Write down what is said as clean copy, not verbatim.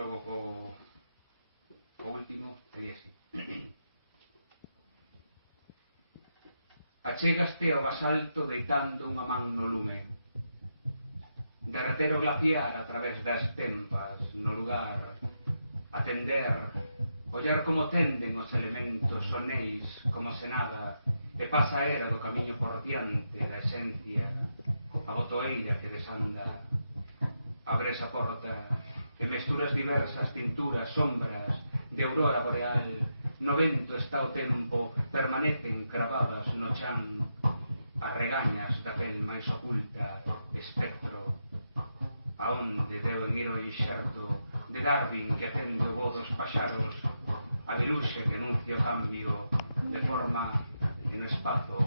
logo co último sería así. Achegaste ao basalto deitando unha man no lume. Derreter o glaciar a través das tempas no lugar. Atender, ollar como tenden os elementos sonéis como se nada, e pasa a era do camiño por diante da esencia, a botoeira que desanda. Abres a porta e mesturas diversas tinturas, sombras de aurora boreal. No vento está o tempo, permanecen cravadas no chan as regañas da pel máis oculta, espectro. Aonde deben ir o inxerto de Darwin que atende o voo dos paxaros, a viruxe que anuncia o cambio de forma que no espazo